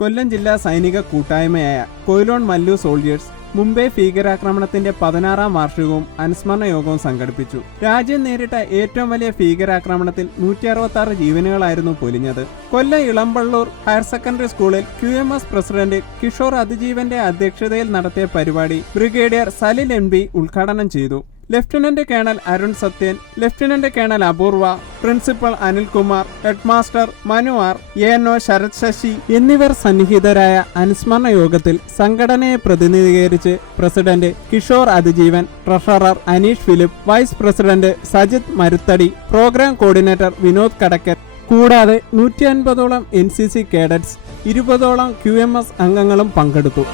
കൊല്ലം ജില്ലാ സൈനിക കൂട്ടായ്മയായ കൊയിലോൺ മല്ലു സോൾജേഴ്സ് മുംബൈ ഭീകരാക്രമണത്തിന്റെ 16-ാം വാർഷികവും അനുസ്മരണ യോഗവും സംഘടിപ്പിച്ചു. രാജ്യം നേരിട്ട ഏറ്റവും വലിയ ഭീകരാക്രമണത്തിൽ 166 ജീവനുകളായിരുന്നു പൊലിഞ്ഞത്. കൊല്ലം ഇളമ്പള്ളൂർ ഹയർ സെക്കൻഡറി സ്കൂളിൽ QMS പ്രസിഡന്റ് കിഷോർ അതിജീവന്റെ അധ്യക്ഷതയിൽ നടത്തിയ പരിപാടി ബ്രിഗേഡിയർ സലിൽ MB ഉദ്ഘാടനം ചെയ്തു. Lieutenant colonel Arun Sathyan, lieutenant colonel Apoorva, principal Anilkumar, headmaster Manu R, ANO Sarath Sasi എന്നിവർ സന്നിഹിതരായ അനുസ്മരണ യോഗത്തിൽ സംഘടനയെ പ്രതിനിധീകരിച്ച് president Kishore Athijeevan, treasurer Aneesh Philip, vice president Sajith Maruthadi, programme coordinator Vinod Kadakkal കൂടാതെ 150ഓളം NCC കേഡറ്റ്സ്, 20ഓളം QMS അംഗങ്ങളും പങ്കെടുത്തു.